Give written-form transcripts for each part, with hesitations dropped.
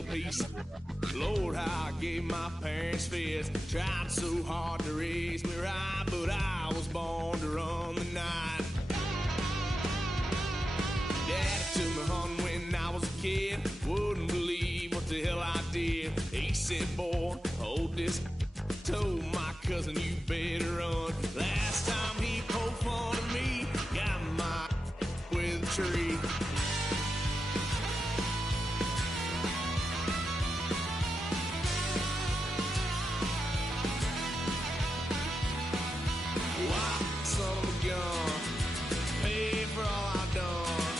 little piece. Lord, how I gave my parents fits. Tried so hard to raise me right, but I was born to run the night. Daddy took me hunting when I was a kid. Wouldn't believe what the hell I did. He said, boy, hold this. Told my cousin, you better run. Last time he poked fun at me, got my with a tree. Why, son of a gun, pay for all I done.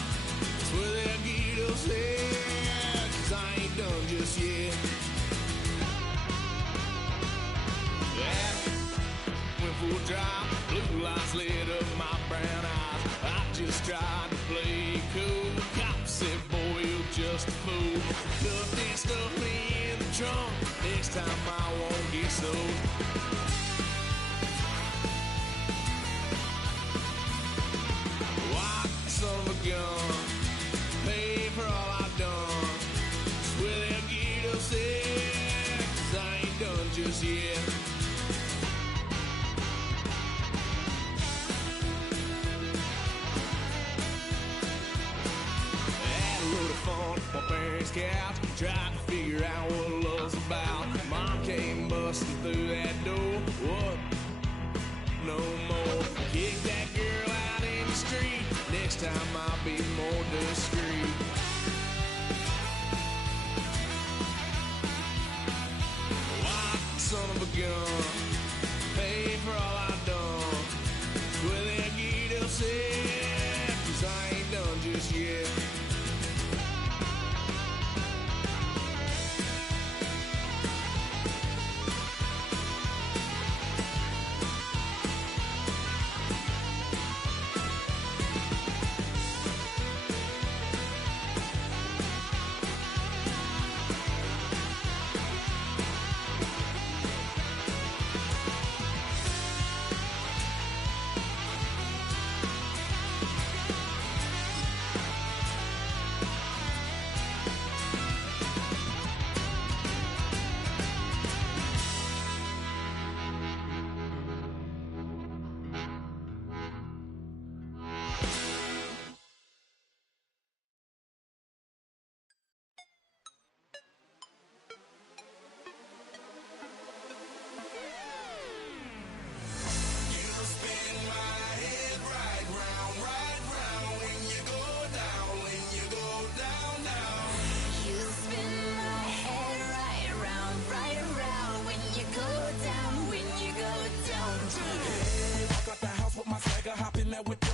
Swear they'll get us here, 'cause I ain't done just yet. Went full drive, blue lights lit up my brown eyes. I just tried to play cool. Cop said, boy, you're just a fool. Duffed and stuffed me in the trunk. Next time I won't get sold. Why, son of a gun, pay for all I've done. Swear they'll get us there, 'cause I ain't done just yet. My parents' couch, tried to figure out what love's about. Mom came busting through that door. What? No more. Kick that girl out in the street. Next time I'll be more discreet. Why, son of a gun, pay for all I've done. Swear they'll get us here, 'cause I ain't done just yet.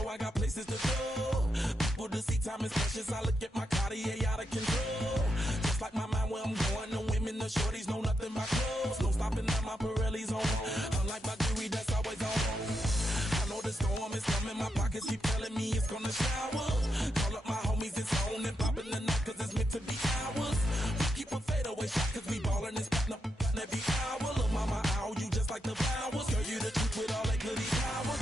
I got places to go. People to see, time is precious. I look at my Cartier out of control. Just like my mind where I'm going. The women, the shorties know nothing but clothes. No stopping at my Pirelli's on. Unlike my jewelry that's always on. I know the storm is coming. My pockets keep telling me it's gonna shower. Call up my homies, it's on and popping the night 'cause it's meant to be ours. We keep a fadeaway shot 'cause we ballin' and spittin' up every hour. Look, mama, ow, you just like the flowers. Girl, you the truth with all that goody power.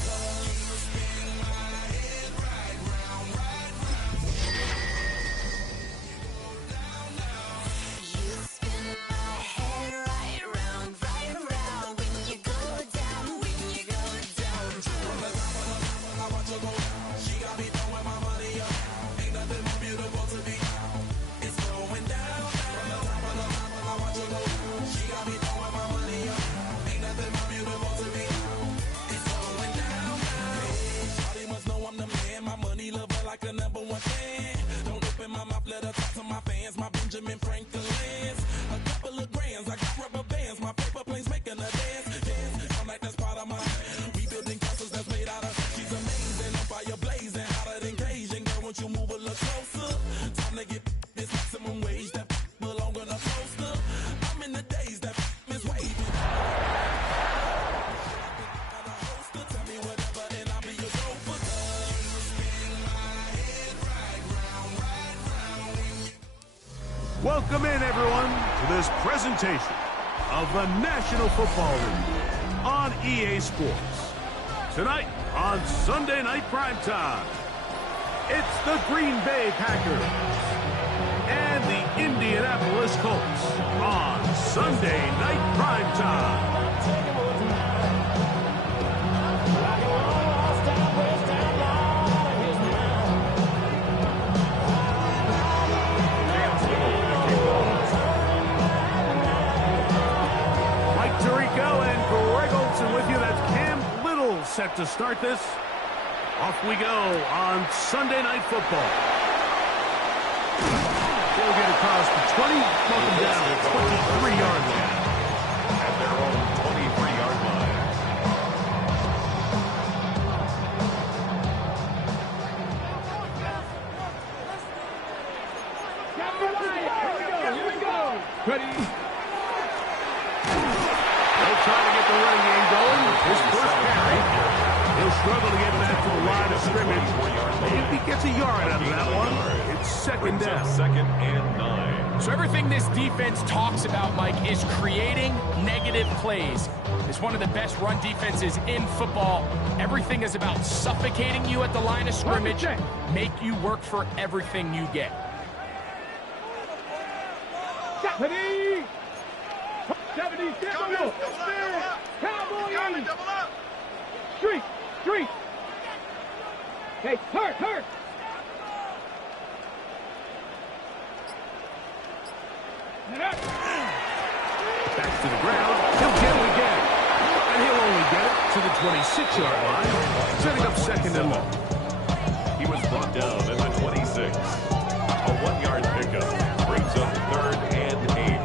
Like a number one fan. Don't open my mouth, let her talk to my fans. My Benjamin Franklin's. A couple of grands, I got rubber bands. My paper planes making a dance. Dance, I'm like that's part of my. We building castles that's made out of. She's amazing, on fire blazing, hotter than Cajun. Girl, won't you move a little closer? Time to get this maximum wage that belong on a poster. I'm in the days that is waving. Tell me whatever and I'll be your chauffeur. Welcome in, everyone, to this presentation of the National Football League on EA Sports. Tonight on Sunday Night Primetime, it's the Green Bay Packers and the Indianapolis Indianapolis Colts on Sunday Night Primetime. Mike Tirico and Greg Olsen with you. That's Cam Little set to start this. Off we go on Sunday Night Football. They'll get across the 20, welcome down to the 23-yard line. At their own 23-yard line. Here we go. Ready? They'll try to get the running game going. His first carry. He'll struggle to get back to the line of scrimmage. If he gets a yard out of that one, it's second down. Second and 9. So everything this defense talks about, Mike, is creating negative plays. It's one of the best run defenses in football. Everything is about suffocating you at the line of scrimmage, make you work for everything you get. Ready? 70, double up. Cowboy. Street. Hey, hurt. Back to the ground. He'll get it again. And he'll only get it to the 26-yard line, setting up second and long. He was brought down at the 26. A 1-yard pickup brings up third and 8.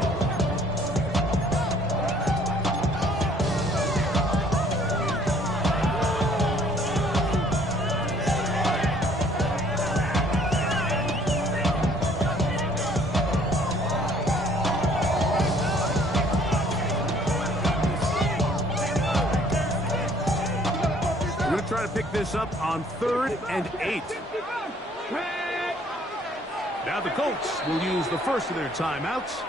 Try to pick this up on third and 8. Now the Colts will use the first of their timeouts.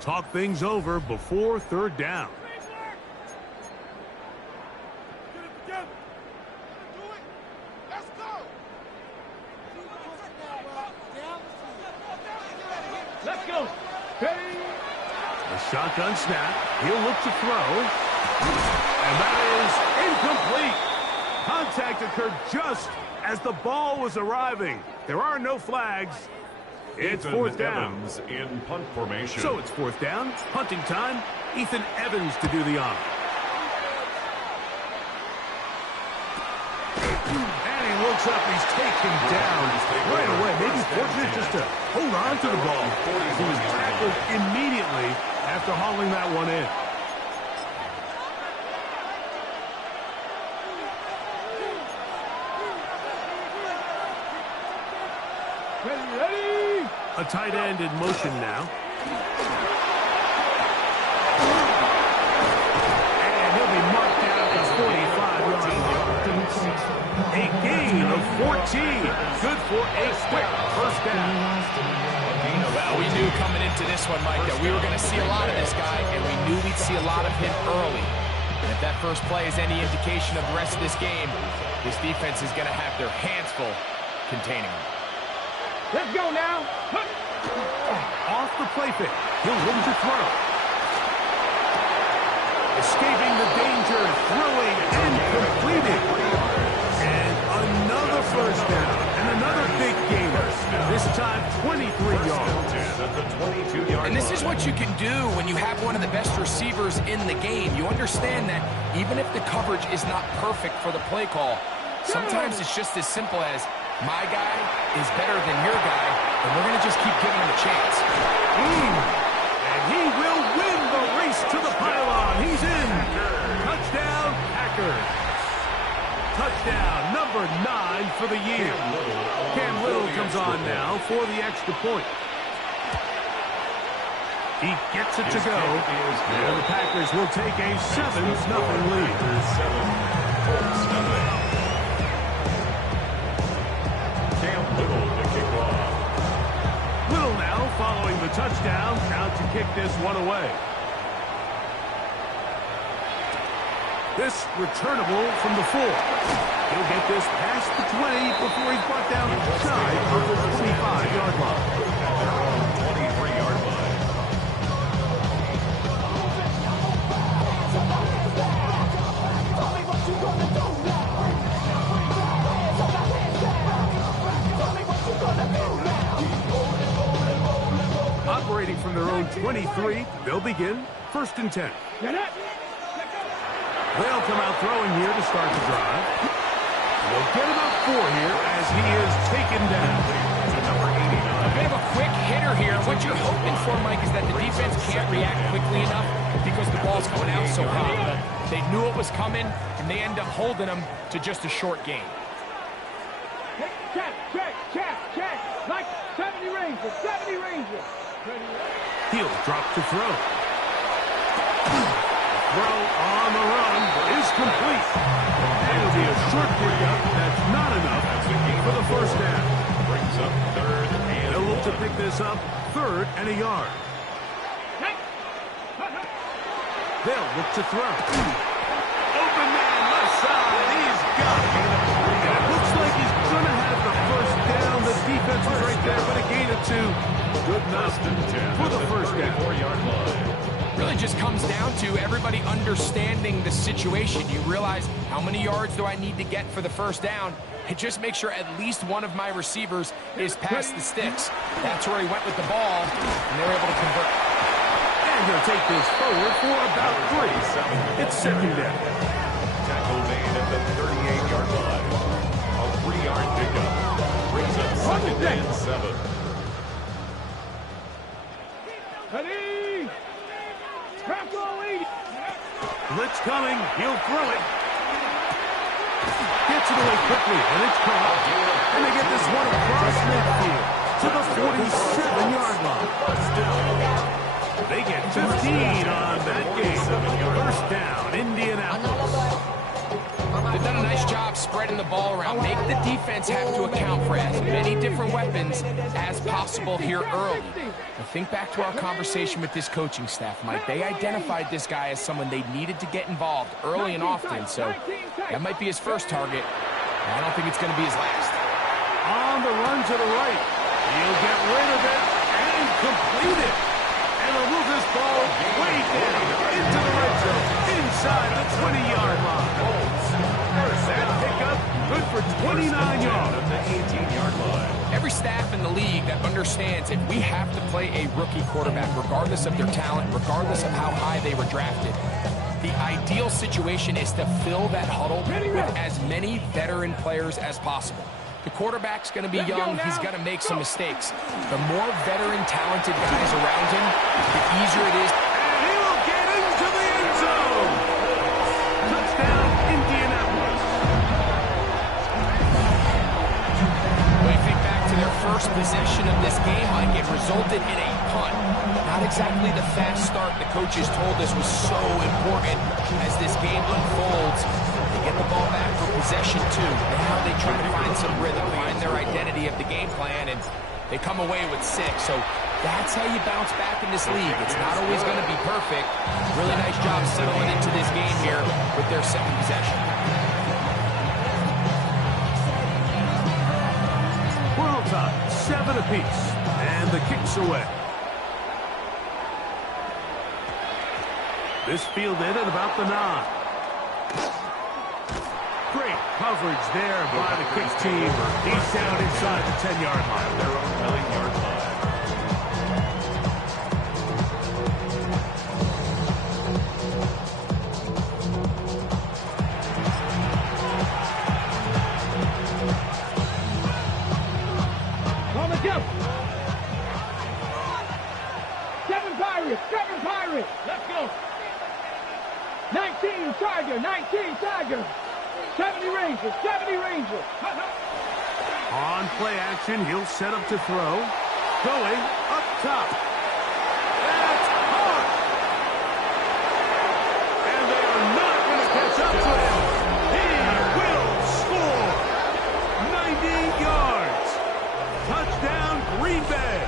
Talk things over before third down. Let's go. Ready? A shotgun snap. He'll look to throw. And that is incomplete. Contact occurred just as the ball was arriving. There are no flags. It's fourth down. Evans in punt formation. So it's fourth down. Punting time. Ethan Evans to do the honor. And he looks up. He's taken down right away. Maybe fortunate just to hold on to the ball. He was tackled immediately after hauling that one in. Ready? A tight end in motion now. And he'll be marked down at the 45-yard line. A gain of 14. Good for a quick first down. Well, we knew coming into this one, Mike, that we were going to see a lot of this guy, and we knew we'd see a lot of him early. And if that first play is any indication of the rest of this game, this defense is going to have their hands full containing him. Let's go now. Off the play pick. He'll look to throw. Escaping the danger, throwing and completing. And another first down. And another big gainer. This time 23 yards. And this is what you can do when you have one of the best receivers in the game. You understand that even if the coverage is not perfect for the play call, sometimes it's just as simple as my guy is better than your guy, and we're going to just keep giving him a chance. And he will win the race to the pylon. He's in. Touchdown, Packers. Touchdown, number 9 for the year. Cam Little comes on now for the extra point. He gets it to go, and the Packers will take a 7-0 lead. Cam Little to kick off. Little now following the touchdown, out to kick this one away. This returnable from the 4. He'll get this past the 20 before he's brought down shy of the 25-yard line. 23-yard line. Operating from their own 23, they'll begin 1st and 10. They'll come out throwing here to start the drive. They'll get about 4 here as he is taken down. A bit of a quick hitter here. What you're hoping for, Mike, is that the defense can't react quickly enough because the ball's going out so high. But they knew it was coming, and they end up holding them to just a short gain. Check. Like 70 Rangers, 70 Rangers. He'll drop to throw. Throw on the run is complete. It'll be a short pickup. That's not enough for the first down. Brings up 3rd and They'll look to pick this up 3rd and a yard. They'll look to throw. Open man left side. He's got it. And it looks like he's going to have the first down. The defense was right there, but a gain of 2. Good enough for the first down. 4-yard line. Really just comes down to everybody understanding the situation. You realize how many yards do I need to get for the first down, and just make sure at least one of my receivers is past the sticks. That's where he went with the ball, and they're able to convert. And he'll take this forward for about 3. It's 2nd down. Tackle made at the 38-yard line. A 3-yard pickup. Brings up 2nd and 7. Ready? Tackle 80. Blitz coming. He'll throw it. Gets it away quickly, and it's caught. And they get this one across midfield to the 47-yard line. They get 15 on that game. First down, Indianapolis. They've done a nice job spreading the ball around. Make the defense have to account for as many different weapons as possible here early. Now think back to our conversation with this coaching staff, Mike. They identified this guy as someone they needed to get involved early and often, so that might be his first target. I don't think it's going to be his last. On the run to the right. He'll get rid of it and complete it. And he'll move this ball way down into the red zone, inside the 20-yard line. That pickup, good for 29 yards. At the 18-yard line. Every staff in the league that understands if we have to play a rookie quarterback, regardless of their talent, regardless of how high they were drafted, the ideal situation is to fill that huddle with as many veteran players as possible. The quarterback's going to be young. He's going to make some mistakes. The more veteran, talented guys around him, the easier it is. And he will get into the end zone. Touchdown, Indianapolis. When you think back to their first possession of this game, Mike, it resulted in a punt. Not exactly the fast start the coaches told us was so important as this game unfolds. They get the ball back for possession 2. Now they try to find some rhythm, find their identity of the game plan, and they come away with 6. So that's how you bounce back in this league. It's not always going to be perfect. Really nice job settling into this game here with their second possession. We're all tied, 7 apiece, and the kick's away. This fielded at about the 9. Great coverage there by the kick team. He's down inside the 10-yard line. Their own 9-yard line. On the jump. Tiger. 70 Rangers. 70 Rangers. On play action, he'll set up to throw. Going up top. That's caught. And they are not going to catch up to him. He will score. 90 yards. Touchdown, Green Bay.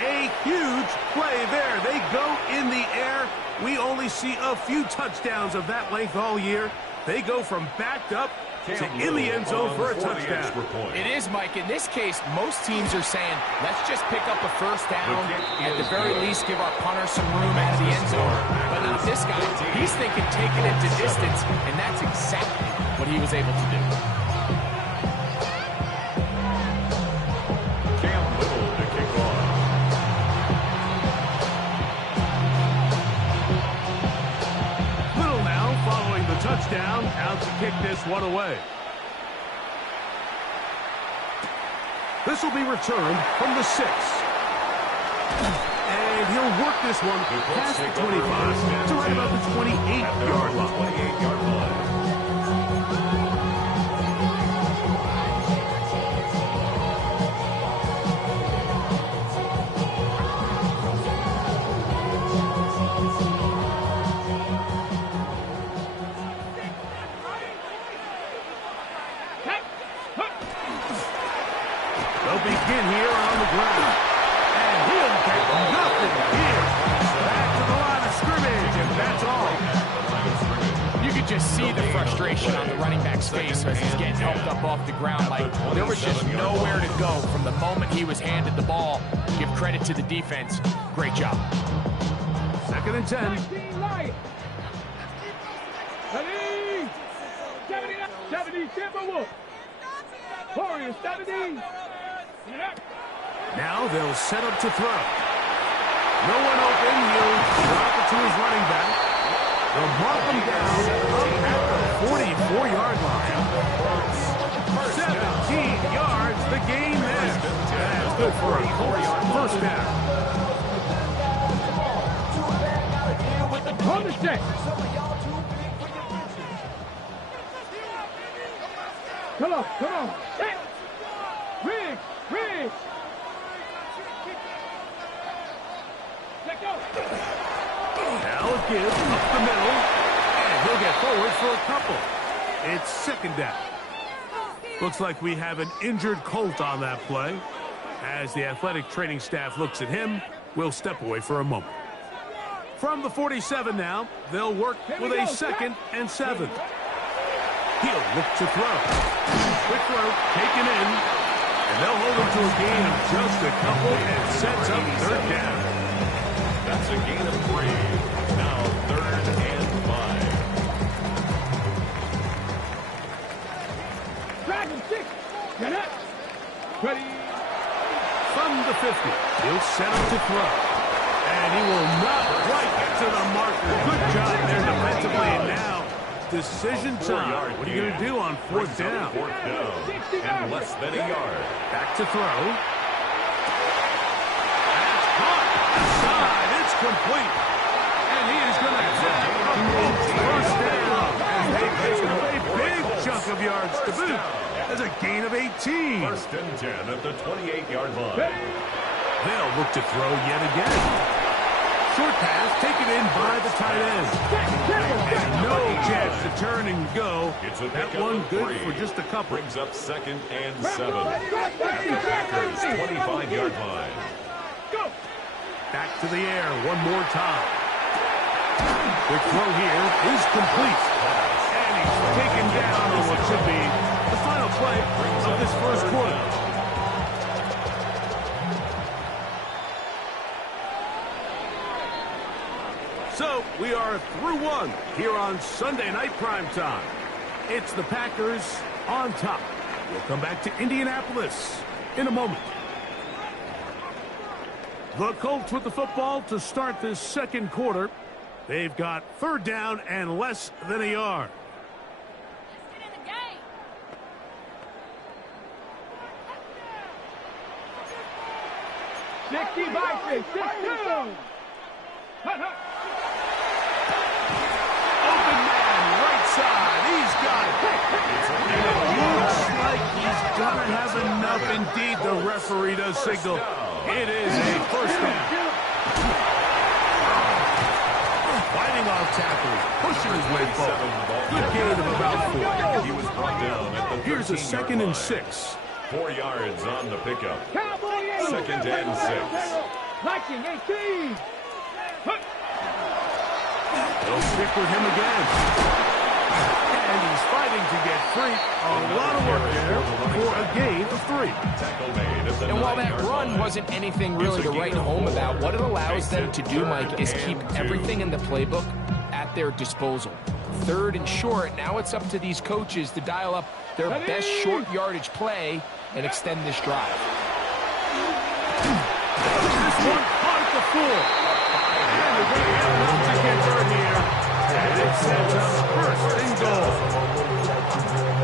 A huge play there. They go in the air. We only see a few touchdowns of that length all year. They go from backed up to in the end zone for a touchdown. It is, Mike. In this case, most teams are saying, let's just pick up a first down. At the very least, give our punter some room out of the end zone. But not this guy. He's thinking taking it to distance, and that's exactly what he was able to do. Touchdown, out to kick this one away. This will be returned from the 6. And he'll work this one past the 25 to right about the 28-yard line. Begin here on the ground. And he'll get nothing here. Back to the line of scrimmage, and that's all. You could just see the frustration on the running back's face as he's getting helped up off the ground. Like, there was just nowhere to go from the moment he was handed the ball. Give credit to the defense. Great job. 2nd and 10. 70 Timberwolves. Warriors 70. Now they'll set up to throw. No one open. He'll drop it to his running back. They'll mark him down up at the 44-yard line. 17 yards, the gain there. That's good for a first down. On the check. Come on. Check. Riggs. Now a give up the middle, and he'll get forward for a couple. It's 2nd down. Looks like we have an injured Colt on that play. As the athletic training staff looks at him, we'll step away for a moment. From the 47 now, they'll work with a 2nd and 7. He'll look to throw. Quick throw, taken in, and they'll hold him to a gain of just a couple and sets up 3rd down. That's a gain of 3. Now 3rd and 5. Dragon 6. Get up. Ready. From the 50, he'll set up to throw. And he will not quite get to the marker. Good job there defensively. Now, decision time. What are you going to do on 4th down? 4th down and less than a yard. Back to throw. That's caught. Inside. It's complete. And he is going to get a first down. And they pick up a big chunk of yards to boot. That's a gain of 18. 1st and 10 at the 28-yard line. They'll look to throw yet again. Short pass taken in by the tight end. And no chance to turn and go. That one good for just a couple. Brings up 2nd and 7 at the Packers' 25-yard line. Back to the air one more time. Quick throw here is complete. And he's taken down on what should be the final play of this first quarter. So, we are through one here on Sunday Night Primetime. It's the Packers on top. We'll come back to Indianapolis in a moment. The Colts with the football to start this second quarter. They've got 3rd down and less than a yard. Let's get in the game. 60 by 6, 6-2. indeed the referee does signal. It is a first down. Fighting off tackles, pushing his way forward. Good gain of about 4. He was brought down at the 13-yard Here's a second and line. 6. 4 yards on the pickup. Cowboy 8. Second and 6. Viking 18. They'll stick with him again. And he's fighting to get free. A lot of work there for a gain of 3. Tackle made at the And while that 9-yard run line. wasn't anything really to write home about, what it allows them to do, Mike, is keep everything in the playbook at their disposal. 3rd and short, now it's up to these coaches to dial up their best short yardage play and extend this drive. This one caught at the floor. And they're going to get enough to get hurt here. And it sets up 1st and goal.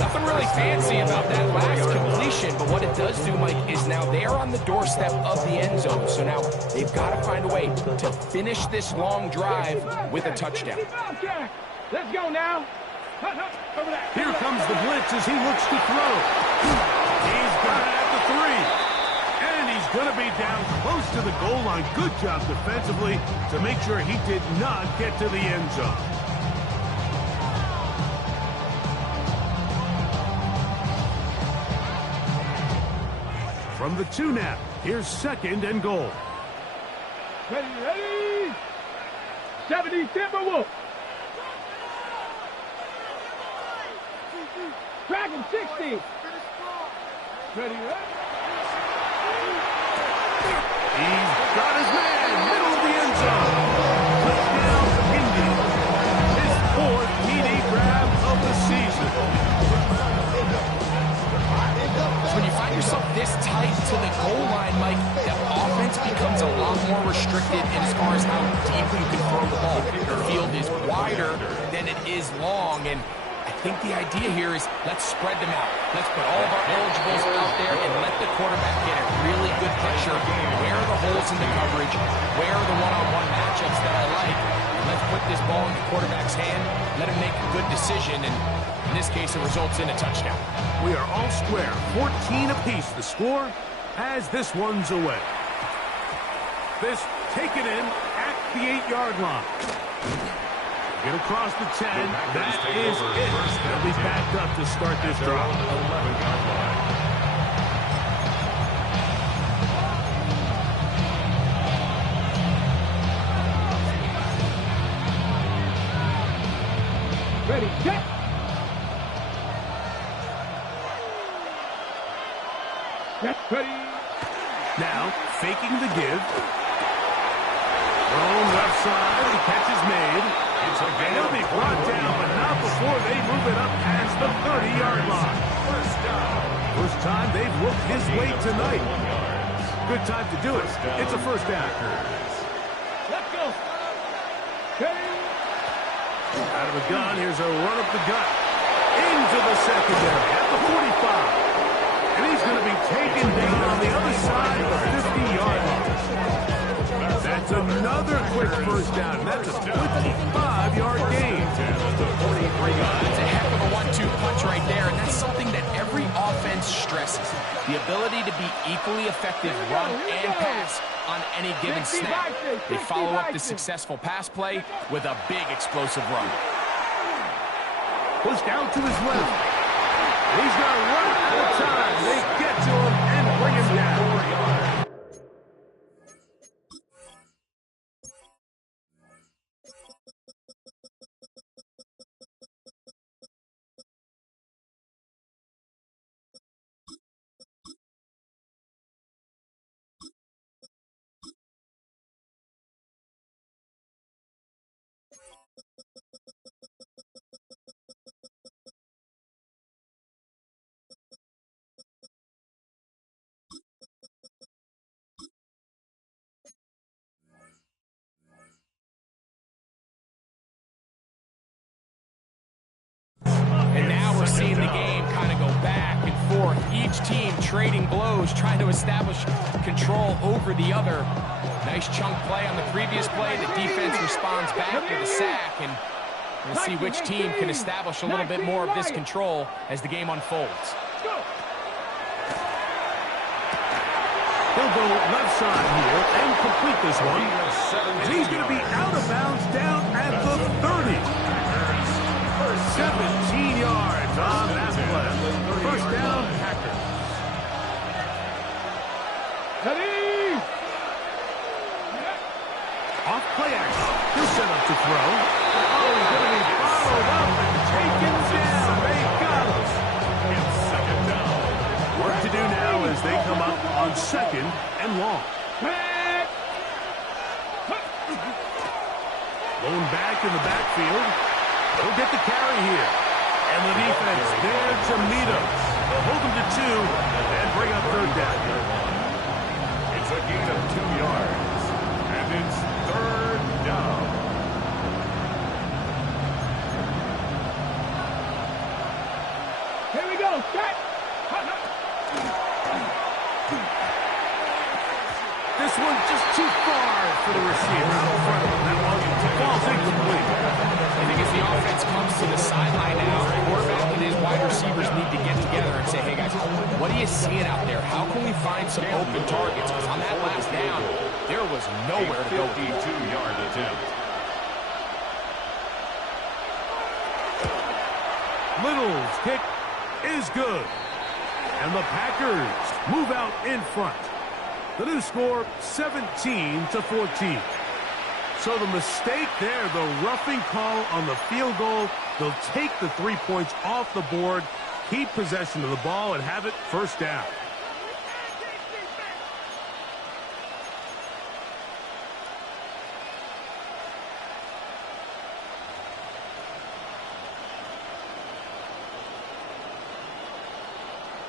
Nothing really fancy about that last completion, but what it does do, Mike, is now they're on the doorstep of the end zone. So now they've got to find a way to finish this long drive with a touchdown. Let's go now. Over there. Here comes the blitz as he looks to throw. He's got it at the 3. And he's going to be down close to the goal line. Good job defensively to make sure he did not get to the end zone. From the 2 now, here's 2nd and goal. Ready. 70 Timberwolves. Dragon 60. Ready. He's got his man, middle of the end zone. Touchdown, Indians. His 4th TD grab of the season. So when you find yourself this tight to the goal line, Mike, the offense becomes a lot more restricted in as far as how deep you can throw the ball. The field is wider than it is long, and I think the idea here is let's spread them out. Let's put all of our eligibles out there and let the quarterback get a really good picture. Where are the holes in the coverage? Where are the one-on-one matchups that I like? And let's put this ball in the quarterback's hand, let him make a good decision, and in this case, it results in a touchdown. We are all square, 14 apiece. The score as this one's away. This taken in at the 8-yard line. Get across the 10. That is it. They'll be backed up to start this drive. 11-yard line. Ready. Set. Set. Ready. Now, faking the give. Thrown left side. The catch is made. And he'll be brought down, but not before they move it up past the 30-yard line. First time they've looked his way tonight. Good time to do it. It's a first down. Let's go. Ready. Out of a gun, here's a run up the gut. Into the secondary at the 45. And he's going to be taken down on the other side of the 50-yard line. That's another quick first down. That's a 25-yard gain. That's a heck of a 1-2 punch right there, and that's something that every offense stresses. The ability to be equally effective run and pass on any given snap. They follow up the successful pass play with a big explosive run. Pushed out to his left. He's going to run out of time. They get to him and bring him down. And now we're seeing the game kind of go back and forth. Each team trading blows, trying to establish control over the other. Nice chunk play on the previous play. The defense responds back with a sack, and we'll see which team can establish a little bit more of this control as the game unfolds. He'll go left side here and complete this one. And he's going to be out of bounds down at the 30. 17 yards on that play. First down, Packers. Ready? Off play action. He'll set up to throw. Oh, he's going to be followed up and taken down. They got him. It's second down. Work to do now as they come up on second and long. Lone back in the backfield. He'll get the carry here. And the defense there to meet him. They'll hold him to 2 and bring up third down. It's a gain of 2 yards. And it's third down. Here we go. Set. This one just too far for the receiver out in front of him. That one falls incomplete. I think as the offense comes to the sideline now, the quarterback and his wide receivers need to get together and say, hey, guys, what are you seeing out there? How can we find some open targets? Because on that last down, there was nowhere to go. 52-yard attempt. Little's kick is good. And the Packers move out in front. The new score, 17-14. So the mistake there, the roughing call on the field goal, they'll take the 3 points off the board, keep possession of the ball, and have it first down.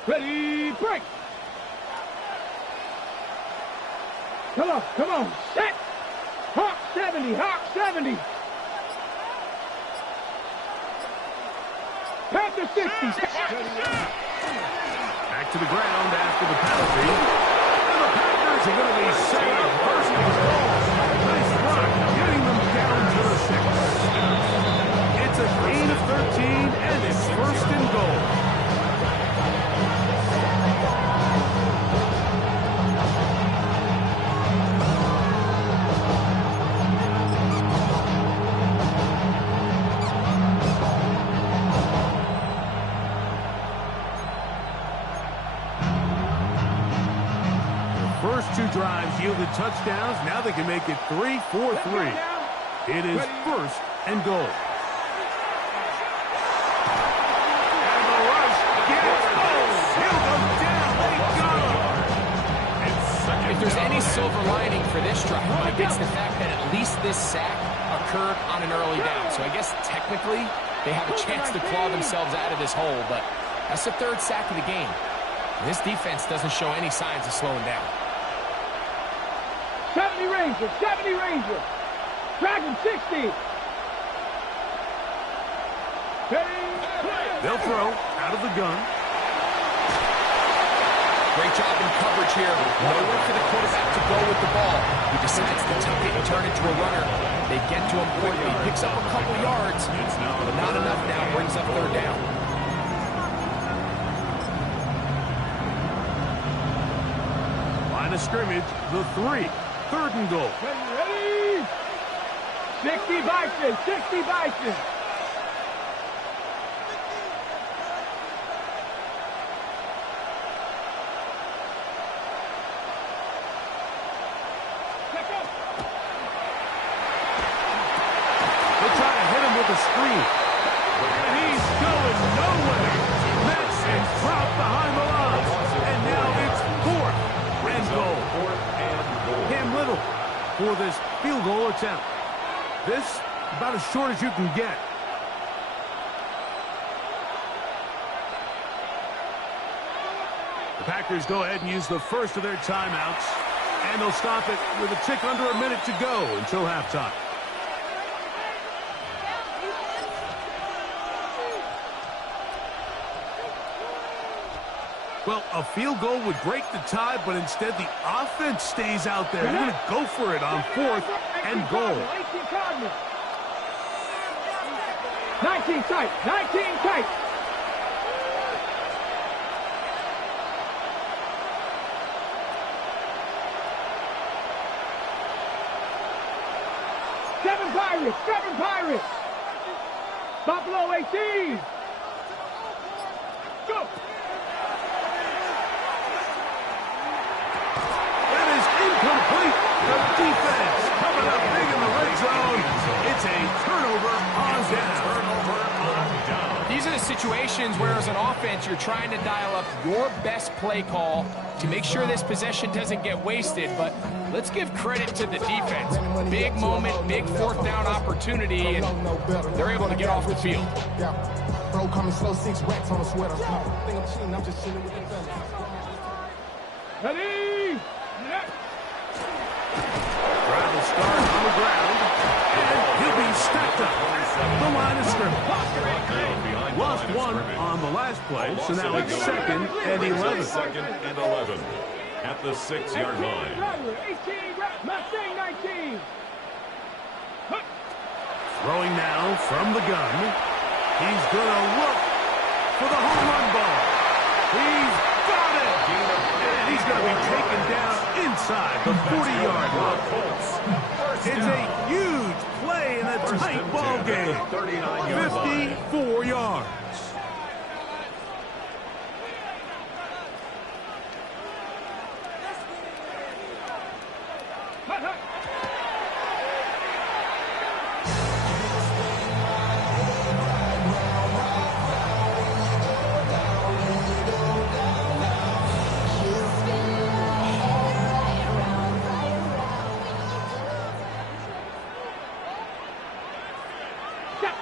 Ready, break. Come on, set. Hawk 70, Hawk 70. Panther 60. Back to the ground after the penalty. And the Packers are going to be set up first and goal. Nice run, getting them down to the 6. It's a gain of 13, and it's first and goal. First 2 drives yielded touchdowns. Now they can make it 3-4-3. It is first and goal. And the rush gets home. He'll go down. They got him. If there's any silver lining for this drive, Mike, it's the fact that at least this sack occurred on an early down. So I guess technically they have a chance to claw themselves out of this hole, but that's the 3rd sack of the game. This defense doesn't show any signs of slowing down. 70 Ranger, 70 Ranger. Dragon 60. They'll throw out of the gun. Great job in coverage here. Nowhere for the quarterback to go with the ball. He decides to tuck it and turn it to a runner. They get to him quickly. He picks up a couple yards, but not enough now. Brings up third down. Line of scrimmage, the 3. Third and goal. Ready? 60 Bison, 60 Bison. They'll try to hit him with a screen. And he's going nowhere. That's it. Dropped behind the line. And now it's 4th and goal. Cam Little for this field goal attempt. This about as short as you can get. The Packers go ahead and use the first of their timeouts. And they'll stop it with a tick under a minute to go until halftime. Well, a field goal would break the tie, but instead the offense stays out there. They're going to go for it on 4th and goal. 19 tight, 19 tight. Pirates, 7 Pirates. Buffalo 18. Go. That is incomplete. The defense coming up big in the red zone. It's a turnover on down. These are the situations where, as an offense, you're trying to dial up your best play call to make sure this possession doesn't get wasted. But let's give credit to the defense. Big moment, big fourth down opportunity, and they're able to get off the field. Bro, coming slow, 6 racks on a sweater. Think I'm cheating, I'm just chilling with the fellas. Ready? Drive will start on the ground, and he'll be stacked up. The line of scrimmage. Lost one on the last play, so now it's 2nd and 11. 2nd and 11 at the 6-yard line. 18, Mustang 19. Throwing now from the gun. He's going to look for the home run ball. He's got it. And he's going to be taken down inside the 40-yard line. It's a huge play in a tight ball game. 54 yards.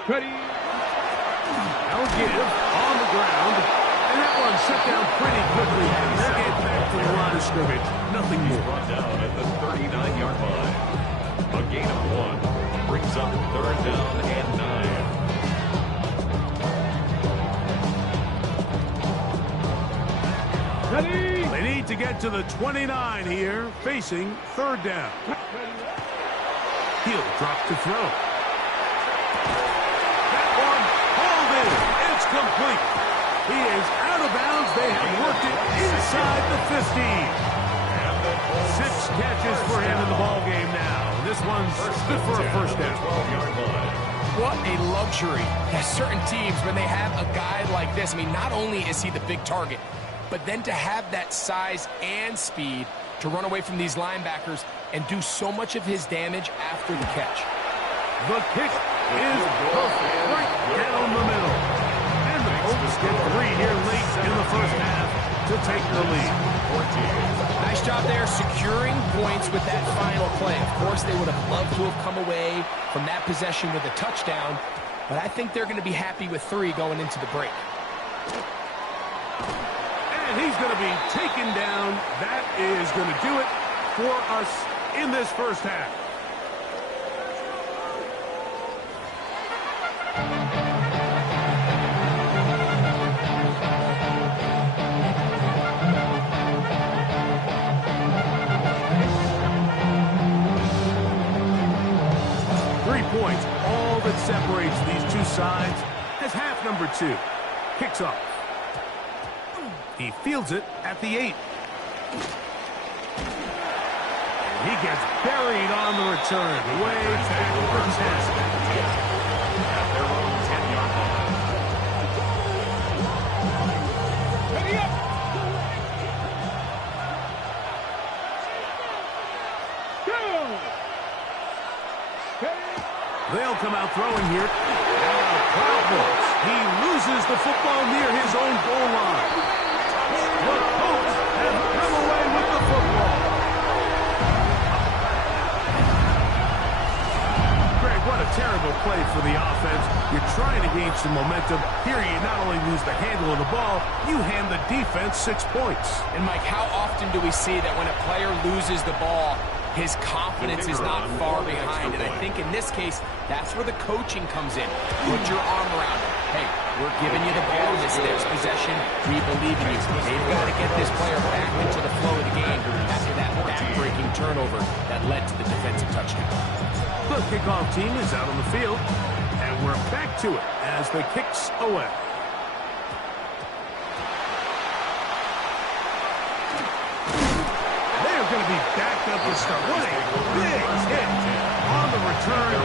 Ready? Now give on the ground. And that one set down pretty quickly. They get back to the line of scrimmage. Nothing more. Brought down at the 39-yard line. A gain of 1 brings up 3rd down and 9. Ready? They need to get to the 29 here, facing 3rd down. He'll drop to throw. It's complete. He is out of bounds. They have worked it inside the 15. 6 catches for him in the ball game now. This one's good for a first down. 12-yard line. What a luxury that certain teams, when they have a guy like this, I mean, not only is he the big target, but then to have that size and speed to run away from these linebackers and do so much of his damage after the catch. The kick is perfect right down the middle. And the Colts get 3 here late in the first half to take the lead. 14. Nice job there securing points with that final play. Of course, they would have loved to have come away from that possession with a touchdown, but I think they're going to be happy with 3 going into the break. And he's going to be taken down. That is going to do it for us in this first half. Points, all that separates these two sides, as half number 2 kicks off. He fields it at the 8. He gets buried on the return, way back for 10. At their own 10-yard line. Ready up! They'll come out throwing here. Now problems. He loses the football near his own goal line. The Colts have come away with the football. Greg, what a terrible play for the offense. You're trying to gain some momentum. Here you not only lose the handle of the ball, you hand the defense 6 points. And Mike, how often do we see that when a player loses the ball, his confidence is not far behind? And I think in this case, that's where the coaching comes in. Put your arm around him. Hey, we're giving you the ball in this next possession. We believe in you. They've got to get this player back into the flow of the game after that back-breaking turnover that led to the defensive touchdown. The kickoff team is out on the field, and we're back to it as the kick's away. They're going to be backed up to start. What a big hit on the return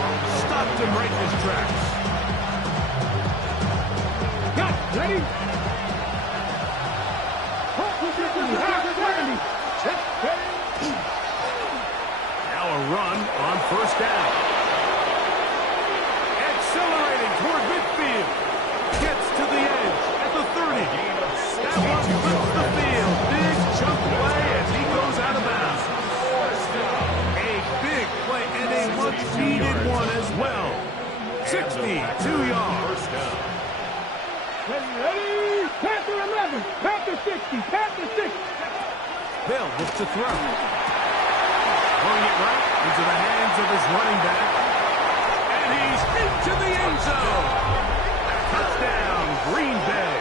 stopped him right in his tracks. Got it. Ready? Now a run on first down. Accelerating toward midfield. Gets to the edge at the 30. That one flips the field. Big chunk play as he goes out of bounds. A big play and a much-needed one as well. 62 yards. Ready? Panther 11. Panther 60. Panther 60. Bill looks to throw. Throwing it right into the hands of his running back. And he's into the end zone. Touchdown, Green Bay.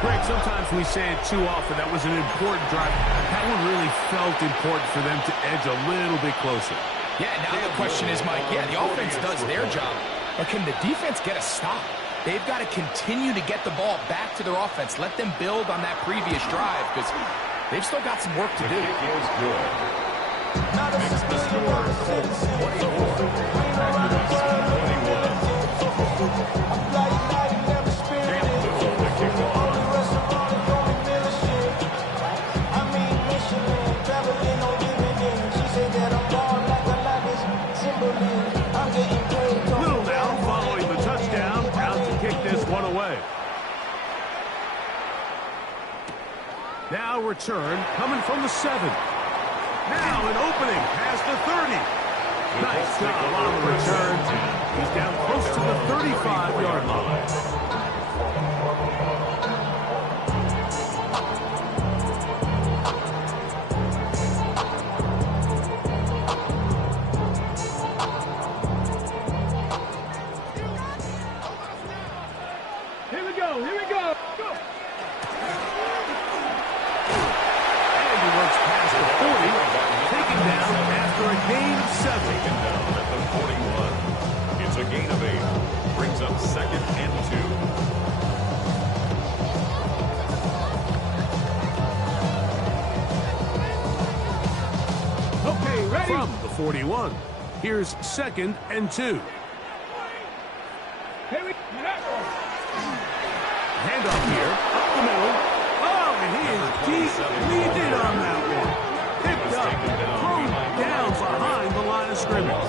Greg, sometimes we say it too often. That was an important drive. That one really felt important for them to edge a little bit closer. Yeah, now the question is, Mike, the offense does their job, but can the defense get a stop? They've got to continue to get the ball back to their offense. Let them build on that previous drive because they've still got some work to do. Little now following the touchdown, out to kick this one away. Now return coming from the 7. Now an opening past the 30. Nice job on the return. He's down close to the 35-yard line. Here we go. Here we go. Go. And he works past the 40, taken down after a gain of 7. Taken down at the 41. It's a gain of 8. Brings up 2nd and 2. Okay, ready? From the 41, here's 2nd and 2. Here we go. Handoff here, up the middle. Oh, and he is deep leading on that one. Picked up, thrown down behind the line of scrimmage.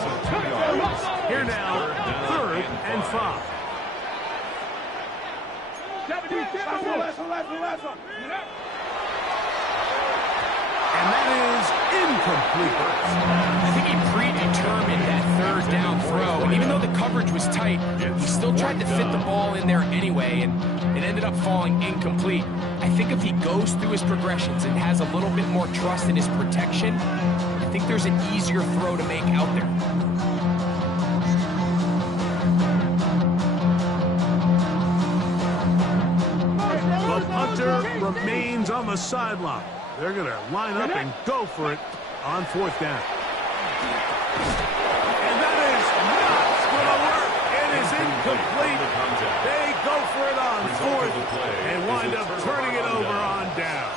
Here now, 3rd and 5. 77. And that is incomplete. I think he predetermined that 3rd down throw, and even though the coverage was tight, he still tried to fit the ball in there anyway, and it ended up falling incomplete. I think if he goes through his progressions and has a little bit more trust in his protection, I think there's an easier throw to make out there. The punter remains on the sideline. They're going to line up and go for it on 4th down. And that is not going to work. It is incomplete. They go for it on 4th and wind up turning it over on down.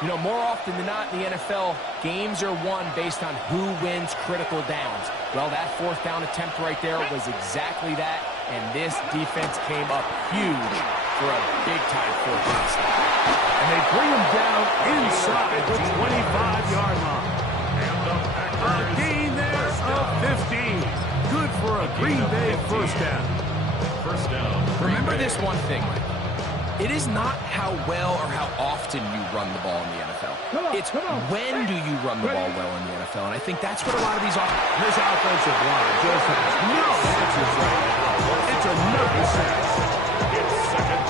You know, more often than not in the NFL, games are won based on who wins critical downs. Well, that 4th down attempt right there was exactly that, and this defense came up huge for a big-time 4th down stop. And they bring him down inside the 25-yard line. A gain there of 15. Good for a Green Bay 1st down. First down. Remember this one thing, Mike. It is not how well or how often you run the ball in the NFL. It's when do you run the ball well in the NFL, and I think that's what a lot of these This offensive line just has no answers right now. It's another sack.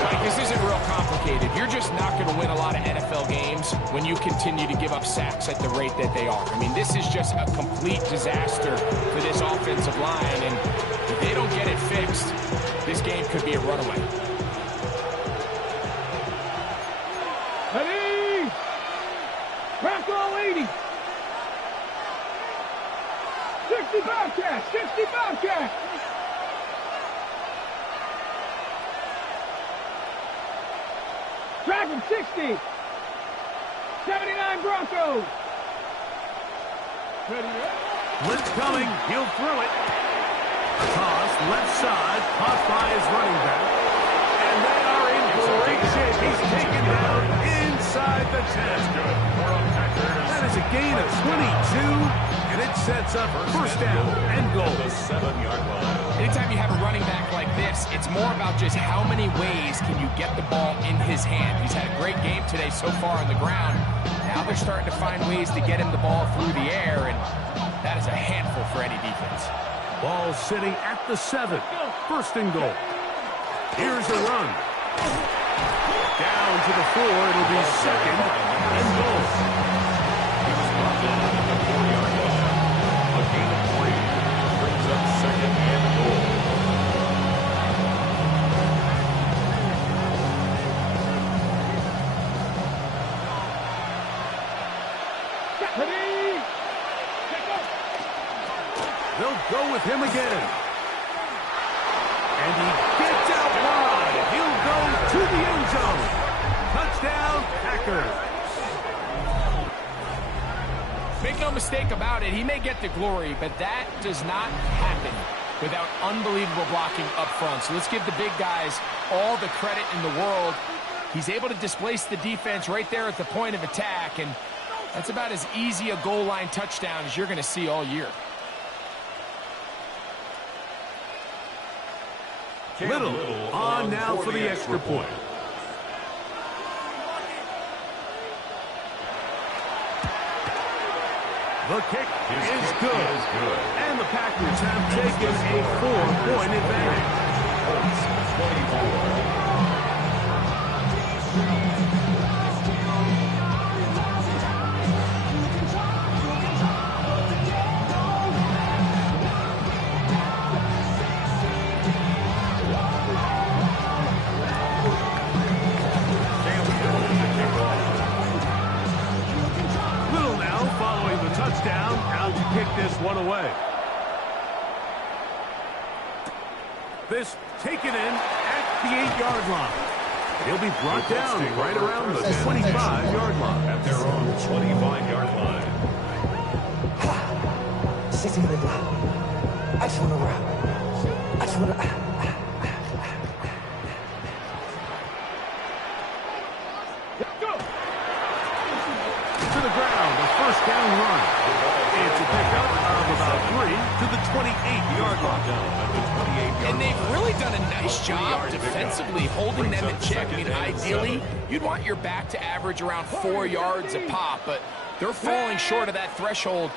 Mike, this isn't real complicated. You're just not going to win a lot of NFL games when you continue to give up sacks at the rate that they are. I mean, this is just a complete disaster for this offensive line, and if they don't get it fixed, this game could be a runaway. Ready? Crack all 80. 65 catch. 65 catch. Dragon 60. 79 Broncos. Blitz coming. He'll throw it. Toss left side. Caught by his running back. And they are in great shape. He's taken down inside the 10. That is a gain of 22. And it sets up first down and goal. The 7-yard line. Anytime you have a running back like this, it's more about just how many ways can you get the ball in his hand. He's had a great game today so far on the ground. Now they're starting to find ways to get him the ball through the air, and that is a handful for any defense. Ball sitting at the 7. First and goal. Here's a run. Down to the 4. It'll be second and goal. He was brought down at the 4-yard line. A gain of 3 brings up second and goal. They'll go with him again. And he gets out wide. He'll go to the end zone. Touchdown, Packers. Make no mistake about it, he may get the glory, but that does not happen without unbelievable blocking up front. So let's give the big guys all the credit in the world. He's able to displace the defense right there at the point of attack, and that's about as easy a goal line touchdown as you're going to see all year. Little on now for the extra point. The kick is good. And the Packers have taken a 4-point advantage. 24. Touchdown, out to kick this one away. This taken in at the 8-yard line. He'll be brought down right around the 25-yard line. At their own 25-yard line. I just want to run. I just want to... To the ground, a first down run. It's a pickup of about 3 to the 28-yard line. And they've really done a nice job defensively holding them in check. I mean, ideally, you'd want your back to average around 4 yards a pop, but they're falling short of that threshold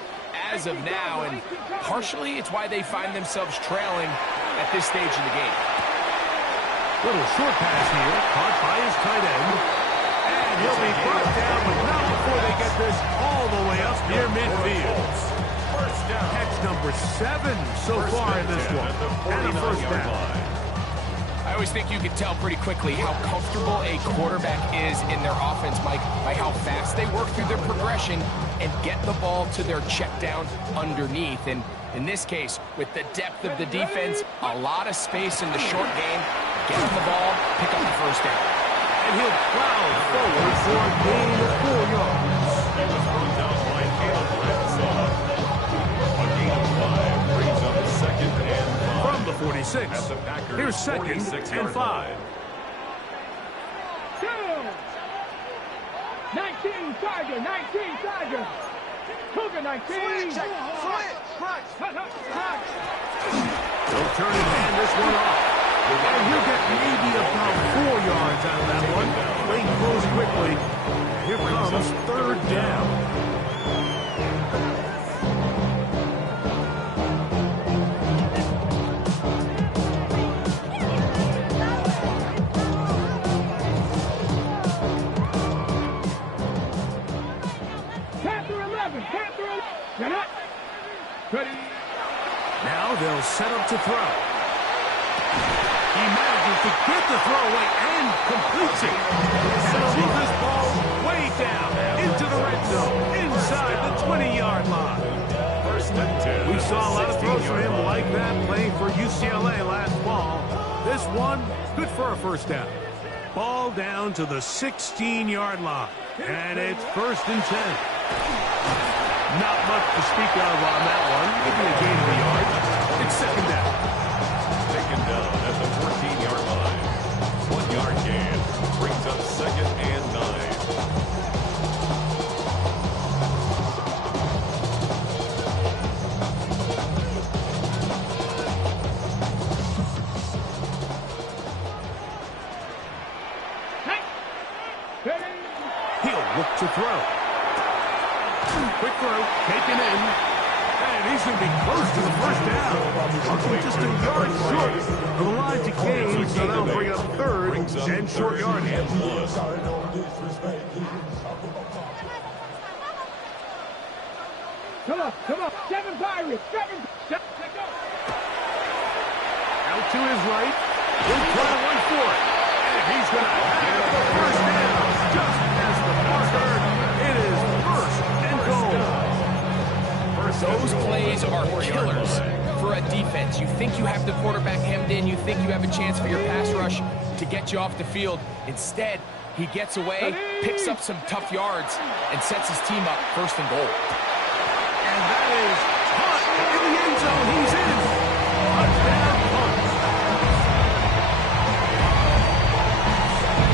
as of now, and partially it's why they find themselves trailing at this stage in the game. Little short pass here, caught by his tight end. And he'll be brought down, but not before they get this all the way up near midfield. Catch number 7 so far in this one. And a first down. I always think you can tell pretty quickly how comfortable a quarterback is in their offense, Mike, by how fast they work through their progression and get the ball to their check down underneath. And in this case, with the depth of the defense, a lot of space in the short game, get him the ball, pick up the first down. And he'll plow forward for a gain of 4 yards. He was brought down by Caleb Ransom. A gain of 5 brings up second and 5. From the 46, At the Packers' here's second 46-yard and 5. 19 Tiger, 19 Tiger. Cougar 19. Switch. They'll turn and hand this one off. And he'll get maybe about 4 yards out of that one. Lane goes quickly. Here comes third down. Panther 11. Get up. Ready. Now they'll set up to throw. He manages to get the throw away and completes it. And he'll move this ball way down into the red zone, inside the 20-yard line. First and 10. We saw a lot of throws from him like that playing for UCLA last fall. This one, good for a first down. Ball down to the 16-yard line. And it's first and 10. Not much to speak of on that one. Maybe a gain of a yard. It's second down. Taken down at the 14-yard line. 1-yard gain. Brings up second and 9. He'll look to throw. Quick throw, taken in. And he's going to be close to the first down. Just a yard short of the line to gain, so that'll bring up third and short yardage. Come on. 7 Pirates. 7. Let go. Out to his right. He'll try one for it. And he's going to have the first down. Just as the marker, it is first and goal. Those plays are killers for a defense. You think you have the quarterback hemmed in. You think you have a chance for your pass rush to get you off the field. Instead, he gets away, picks up some tough yards, and sets his team up first and goal. And that is caught in the end zone. He's in. Touchdown punt.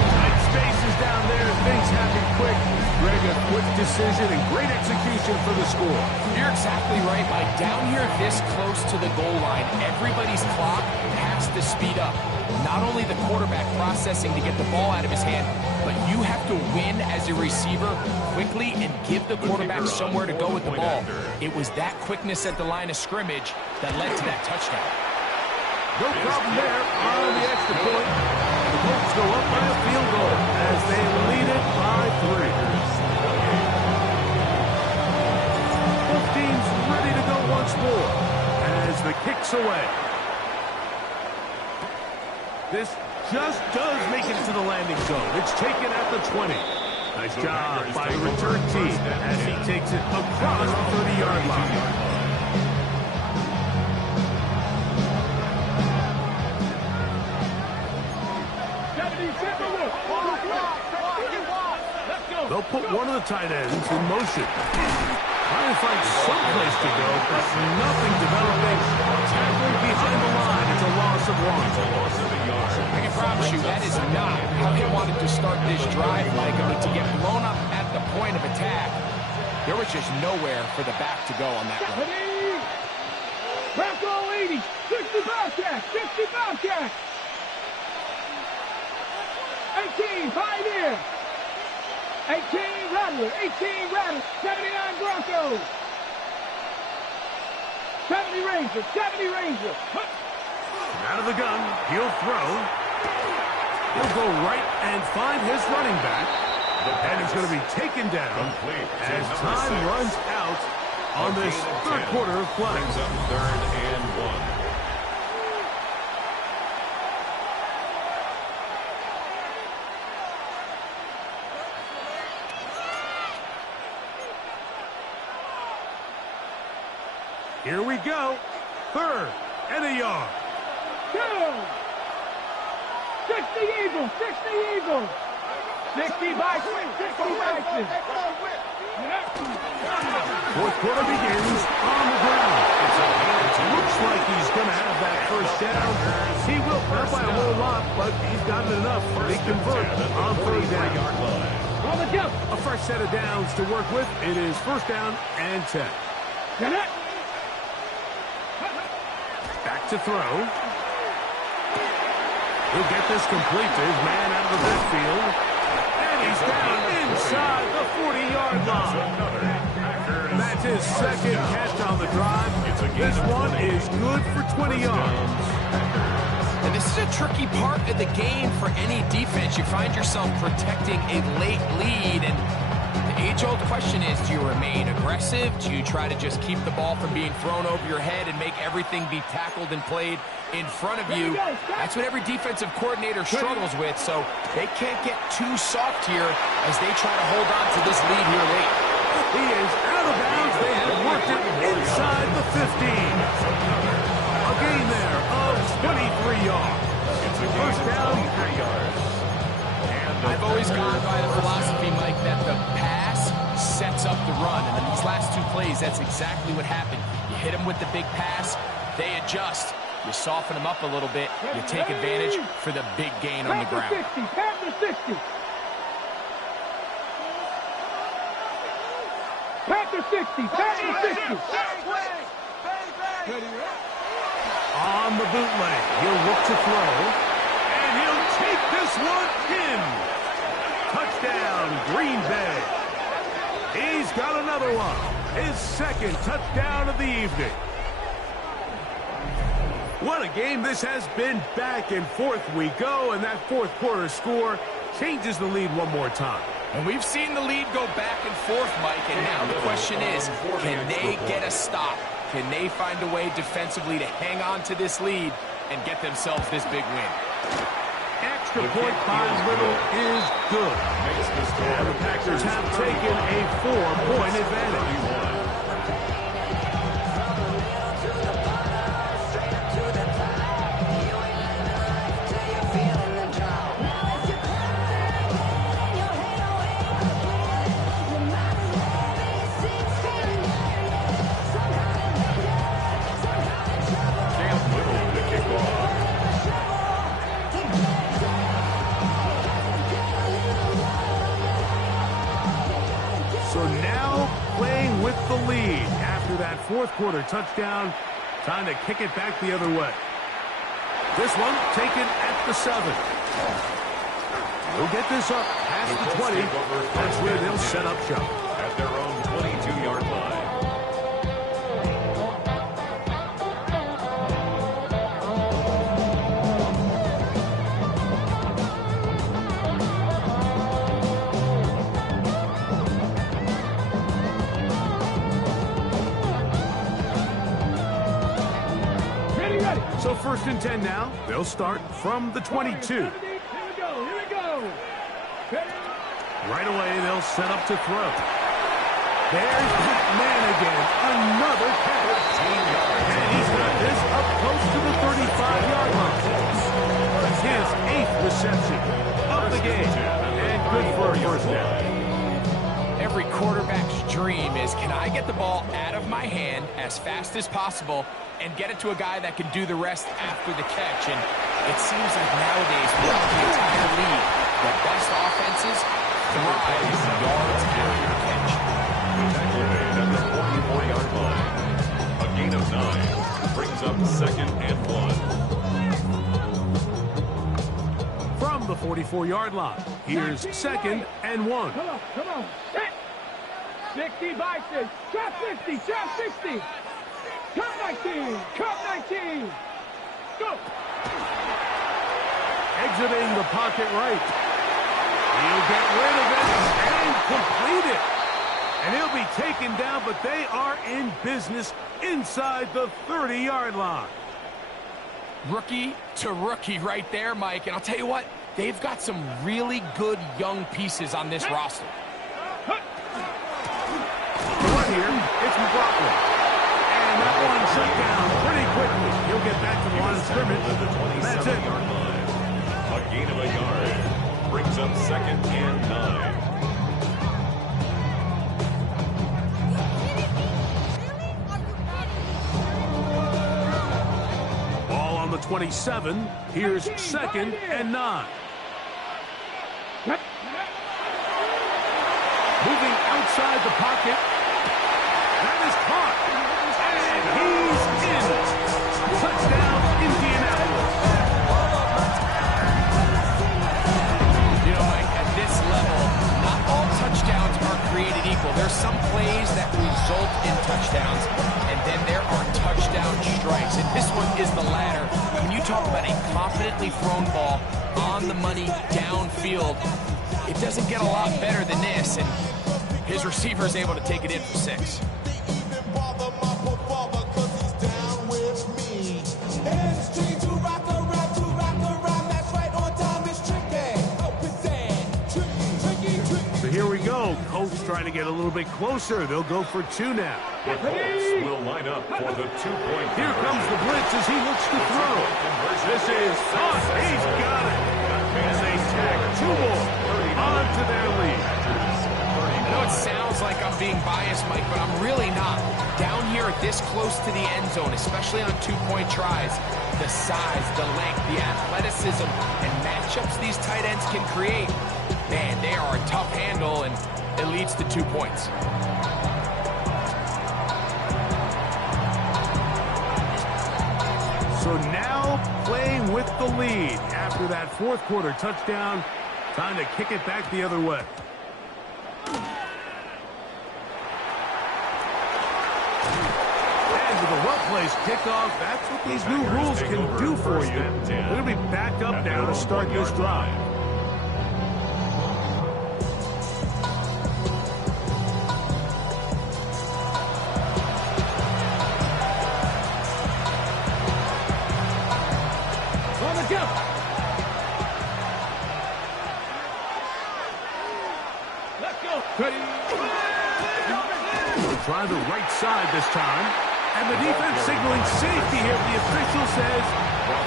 Tight spaces down there. Things happen quick. Greg, a quick decision and great execution for the score. You're exactly right, Mike. Down here this close to the goal line, everybody's clock has to speed up. Not only the quarterback processing to get the ball out of his hand, but you have to win as a receiver quickly and give the quarterback somewhere to go with the ball. It was that quickness at the line of scrimmage that led to that touchdown. No problem there on the extra point. The Colts go up by a field goal as they lead it by 3. Both teams ready to go once more as the kick's away. This just does make it to the landing zone. It's taken at the 20. Nice job by the return team as he takes it across the 30-yard line. They'll put one of the tight ends in motion. Trying to find some place to go, but nothing developing. Tackling behind the line. It's a loss of 1. I can promise you that is not how he wanted to start this drive, Mike. I mean, to get blown up at the point of attack, there was just nowhere for the back to go on that run. Bronco 80. 60 Bobcat. 60 Bobcat. 18, Pioneer. 18, Rattler. 18, Rattler. 79, Broncos. 70, Ranger. 70, Ranger. Out of the gun, he'll throw. He'll go right and find his running back. And it's going to be taken down as time runs out on this third quarter of play. Brings up third and 1. Here we go. Third and a yard. 2. 60 Eagles. 60 Eagles. 60 Bison. 60 Bison. Fourth quarter begins on the ground. It looks like he's going to have that first down. He will, not by a whole lot, but he's got enough to convert on third down. On the jump. A fresh set of downs to work with. It is first down and 10. Back to throw. He'll get this complete to his man out of the backfield. And he's down inside the 40-yard line. That's his second catch on the drive. This one is good for 20 yards. And this is a tricky part of the game for any defense. You find yourself protecting a late lead, and the age-old question is, do you remain aggressive? Do you try to just keep the ball from being thrown over your head and make everything be tackled and played in front of you? That's what every defensive coordinator struggles with, so they can't get too soft here as they try to hold on to this lead here late. He is out of bounds. They have worked it inside the 15. A gain there of 23 yards. It's a first down, 3 yards. I've always gone by the philosophy, Mike, that the pass sets up the run. And in these last two plays, that's exactly what happened. You hit them with the big pass, they adjust. You soften them up a little bit, you take advantage for the big gain on the ground. Pass to 60. Pass to 60. Pass to 60. On the bootleg, he'll look to throw, and he'll take this one in. Touchdown, Green Bay. He's got another one. His second touchdown of the evening. What a game this has been. Back and forth we go, and that fourth quarter score changes the lead one more time. And we've seen the lead go back and forth, Mike, and now the question is, can they get a stop? Can they find a way defensively to hang on to this lead and get themselves this big win? Extra point by Little is good. And the Packers have taken a 4-point advantage. So now playing with the lead after that fourth quarter touchdown. Time to kick it back the other way. This one taken at the 7. They'll get this up past the 20. That's where they'll set up shop. At their own 22-yard line. So 1st and 10 now. They'll start from the 22. Here we go. Right away, they'll set up to throw. There's Man again. Another catch. And he's got this up close to the 35-yard line. His 8th reception of the game. And good for a first down. Every quarterback's dream is, can I get the ball out of my hand as fast as possible and get it to a guy that can do the rest after the catch? And it seems like nowadays, throughout the entire league, the best offenses thrive yards after the catch. The tackle made at the 44-yard line. A gain of 9 brings up 2nd and 1. From the 44-yard line, here's 2nd and 1. Come on. Set. 60 biceps. Trap 50. Trap 60. Cut 19. Cut 19. Go. Exiting the pocket right. He'll get rid of it and complete it. And he'll be taken down, but they are in business inside the 30-yard line. Rookie to rookie right there, Mike. And I'll tell you what, they've got some really good young pieces on this roster. Right here, it's McLaughlin. And that one shut down pretty quickly. He'll get back to the line of scrimmage. That's it. Yard line. A gain of a yard brings up 2nd and 9. Ball on the 27. Here's 2nd and 9. Moving outside the pocket. That is caught. And he's in. Touchdown, Indianapolis. You know, Mike, at this level, not all touchdowns are created equal. There's some plays that result in touchdowns, and then there are touchdown strikes. And this one is the latter. When you talk about a confidently thrown ball on the money downfield, it doesn't get a lot better than this, and his receiver is able to take it in for 6. So here we go. Colts trying to get a little bit closer. They'll go for 2 now. The Colts will line up for the 2-point. Here comes the blitz as he looks to throw. This is caught. He's got it. As they tag 2 more onto their lead. You know, it sounds like I'm being biased, Mike, but I'm really not. Down here this close to the end zone, especially on two-point tries, the size, the length, the athleticism, and matchups these tight ends can create, man, they are a tough handle, and it leads to 2 points. So now playing with the lead after that fourth quarter touchdown. Time to kick it back the other way. And with a well-placed kickoff, that's what these new rules can do for you. They're going to be back up now to start this drive. Try the right side this time. And the defense signaling safety here. The official says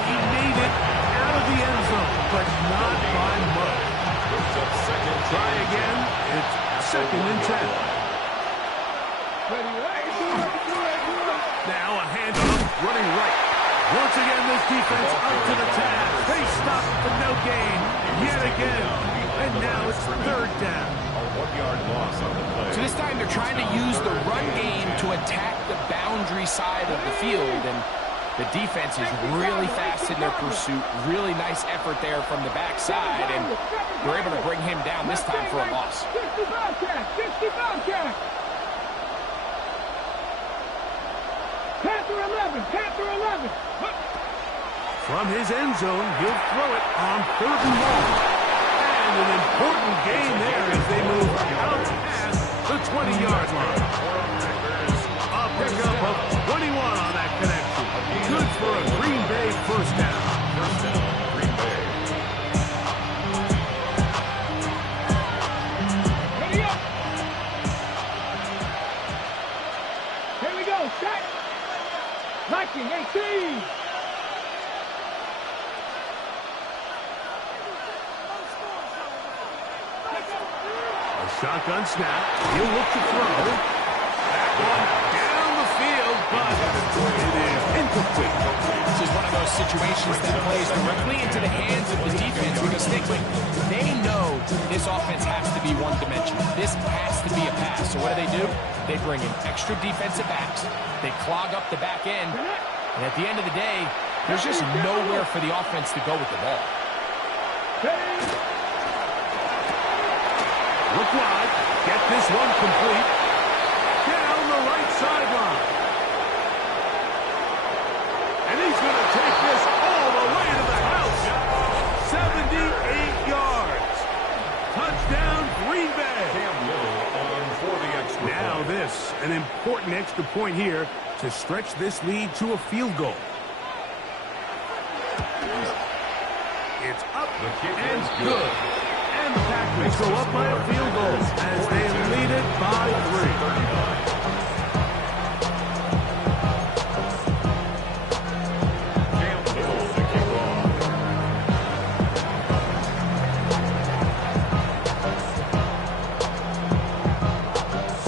he made it out of the end zone, but not by much. Try again. It's 2nd and 10. Now a handoff running right. Once again, this defense up to the task. They stop for no gain yet again. And now it's 3rd down. A 1-yard loss on the play. So this time they're trying to use the run game to attack the boundary side of the field, and the defense is really fast in their pursuit. Really nice effort there from the backside, and they're able to bring him down this time for a loss. 60 Bobcat! 60 Bobcat! Panther 11! Panther 11! From his end zone, he'll throw it on 3rd and 1. And an important gain there as they move out past the 20-yard line. A pickup of 21 on that connection. Good for a Green Bay first down. First down, Green Bay. Ready up! Here we go, set! Liking 18! Shotgun snap. He'll look to throw. That one down the field, but it is incomplete. This is one of those situations that plays directly into the hands of the defense because they know this offense has to be one-dimensional. This has to be a pass. So what do? They bring in extra defensive backs. They clog up the back end. And at the end of the day, there's just nowhere for the offense to go with the ball. Look wide. Get this one complete. Down the right sideline. And he's going to take this all the way to the house. 78 yards. Touchdown, Green Bay. For the extra now point. this, an important extra point here to stretch this lead to a field goal. It's up and good. And the Packers go up by a field goal as they lead it by 3.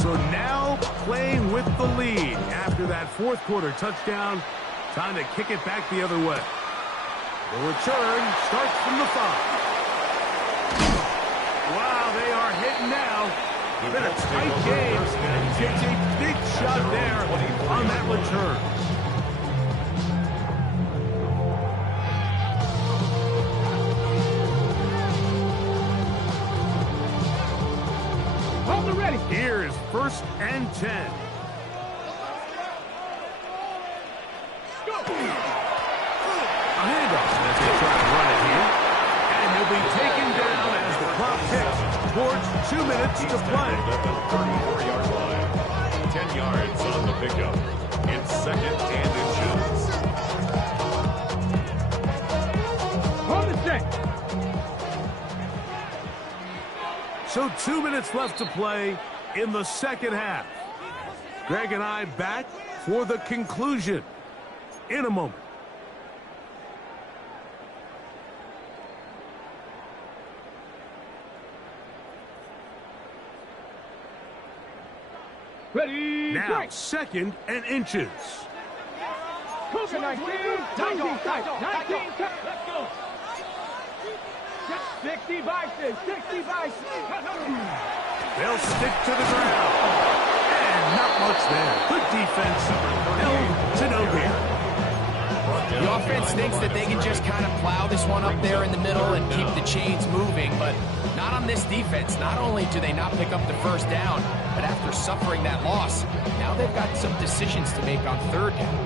So now playing with the lead after that fourth quarter touchdown. Time to kick it back the other way. The return starts from the 5. Wow, they are hitting now. Been a tight game, and he takes a big shot there on that return. Hold the ready. Here is 1st and 10. A handoff as they try to run it here. And he'll be taken down as the clock ticks towards 2 minutes to play. At the 34-yard line. 10 yards on the pickup. It's 2nd and inches. Hold the set. So 2 minutes left to play in the second half. Greg and I back for the conclusion in a moment. Ready, Now, break. 2nd and inches. Cougar 19, 19 tight, 19 tight. Let's go. 60 by 6, 60 by 6. They'll stick to the ground. And not much there. Good defense. Held to no gain. The offense thinks that they can just kind of plow this one up there in the middle and keep the chains moving, but not on this defense. Not only do they not pick up the first down, but after suffering that loss, now they've got some decisions to make on 3rd down.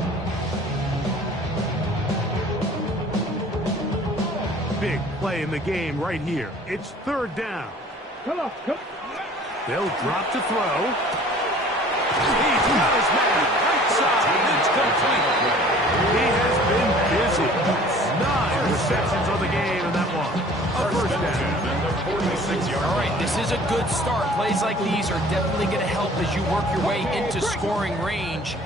Big play in the game right here. It's 3rd down. Come on, come. They'll drop to throw. He's got his man. Right side. It's complete. He has been busy. 9 receptions on the game in that one. A first down. 46-yard. All right, this is a good start. Plays like these are definitely going to help as you work your way into scoring range.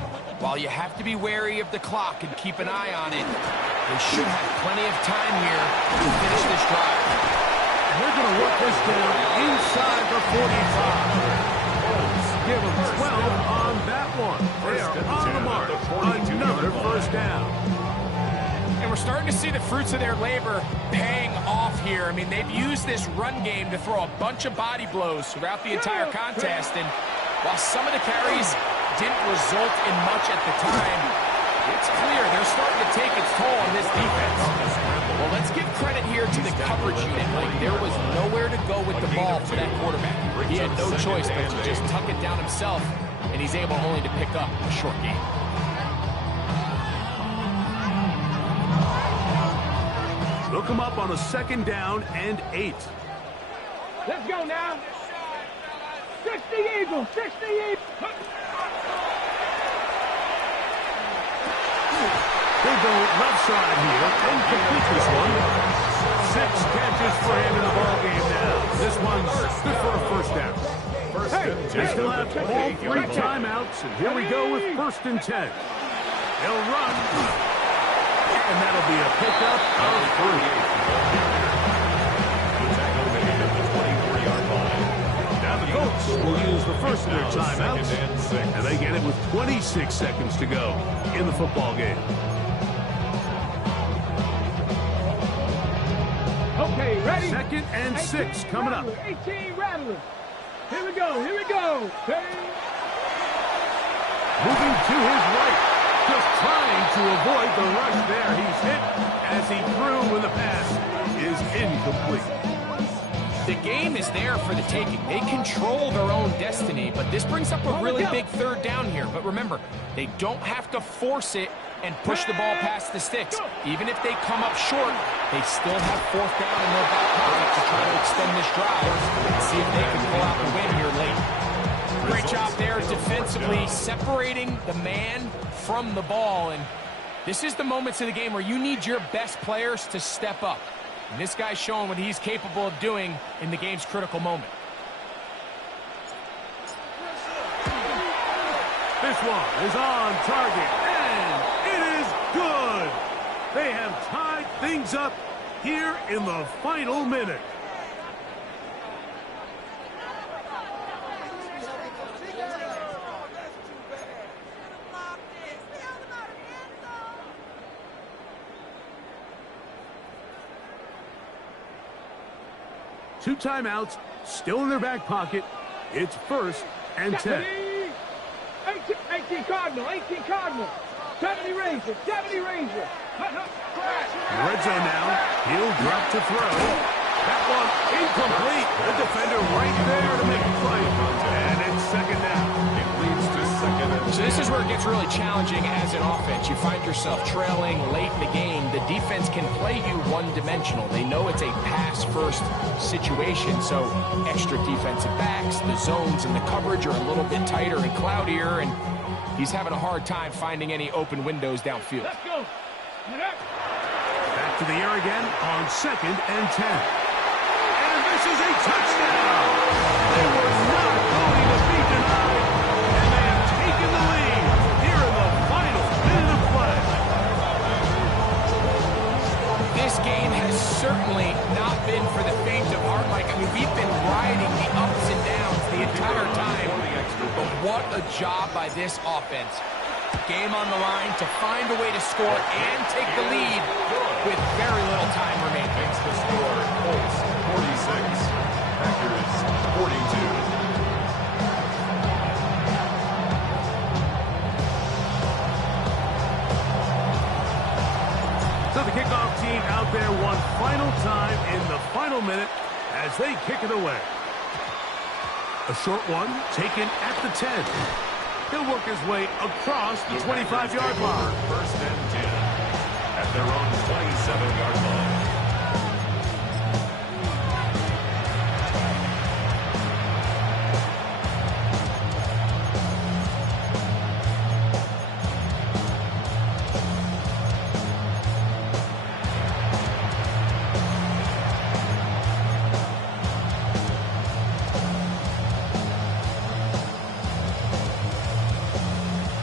While you have to be wary of the clock and keep an eye on it, they should have plenty of time here to finish this drive. And they're going to work this down inside the 45. Give them 12 on that one. They are on the mark. Another first down. And we're starting to see the fruits of their labor paying off here. I mean, they've used this run game to throw a bunch of body blows throughout the entire contest. And while some of the carries didn't result in much at the time, it's clear they're starting to take its toll on this defense. Well, let's give credit here to the coverage unit. Like, there was nowhere to go with the ball for that quarterback. He had no choice but to just tuck it down himself, and he's able only to pick up a short gain. They'll come up on a 2nd down and 8. Let's go now. 60 Eagles, 60 Eagles. They go left side here and complete this one. 6 catches for him in the ball game now. This one's good for a first down. They still have all 3 timeouts, and here we go with 1st and 10. They'll run, and that'll be a pickup of 3. Now the Colts will use the first of their timeouts, and they get it with 26 seconds to go in the football game. Okay, ready? 2nd and 6 coming up. 18 rattlers. Here we go, here we go. Hey. Moving to his right. Just trying to avoid the rush there. He's hit as he threw when the pass is incomplete. The game is there for the taking. They control their own destiny, but this brings up a really big 3rd down here. But remember, they don't have to force it and push the ball past the sticks. Even if they come up short, they still have 4th down in their back pocket to try to extend this drive and see if they can pull out the win here late. Great job there defensively, separating the man from the ball. And this is the moments of the game where you need your best players to step up. And this guy's showing what he's capable of doing in the game's critical moment. This one is on target, and it is good. They have tied things up here in the final minute. Two timeouts, still in their back pocket. It's 1st and 10. 18 Cardinal, 18 Cardinal. 70 Ranger, 70 Ranger. Red zone now. He'll drop to throw. That one incomplete. The defender right there to make a play. And it's 2nd down. It leads to 2nd and 10. So this is where it gets really challenging as an offense. You find yourself trailing late in the game. The defense can play you one-dimensional. They know it's a pass-first situation, so extra defensive backs, the zones and the coverage are a little bit tighter and cloudier, and he's having a hard time finding any open windows downfield. Let's go. Back to the air again on 2nd and 10. And this is a touchdown. They were not going to be denied, and they have taken the lead here in the final minute of play. This game has certainly not been for the faint of heart, Mike. I mean, we've been riding the ups and downs the entire time. But what a job by this offense. Game on the line to find a way to score and take the lead with very little time remaining. Makes the score Colts 46, Packers 42. So the kickoff team out there one final time in the final minute as they kick it away. A short one taken at the 10. He'll work his way across the 25-yard line. First and 10 at their own 27-yard line.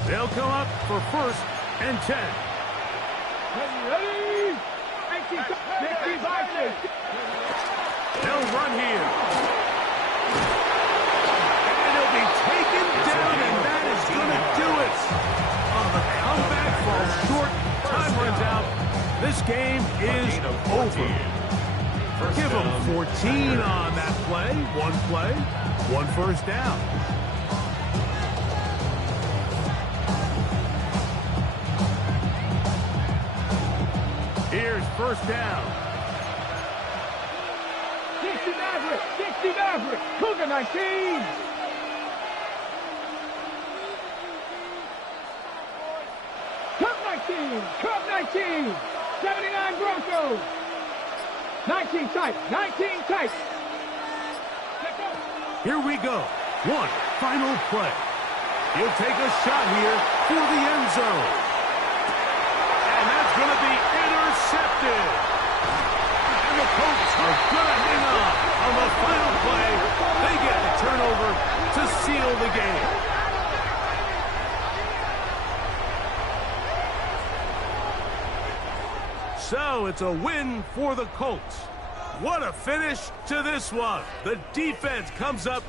They'll come up for first and 10. Ready? 55. They'll run here. And he'll be taken down, and that is going to do it. On the comeback, falls short. Time runs out. This game is over. Give them 14 on that play. One first down. Here's first down. 60 Maverick. Cougar 19. Cup 19. 79 Broncos. 19 tight. Here we go. One final play. He'll take a shot here for the end zone. And that's going to be intercepted. And the Colts are going to hang on the final play. They get the turnover to seal the game. So it's a win for the Colts. What a finish to this one. The defense comes up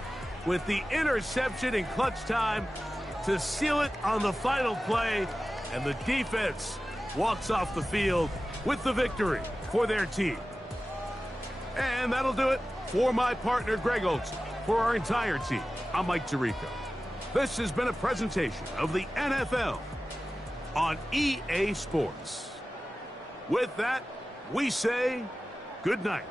with the interception in clutch time to seal it on the final play. And the defense walks off the field with the victory for their team. And that'll do it for my partner, Greg Olson. For our entire team, I'm Mike Tirico. This has been a presentation of the NFL on EA Sports. With that, we say good night.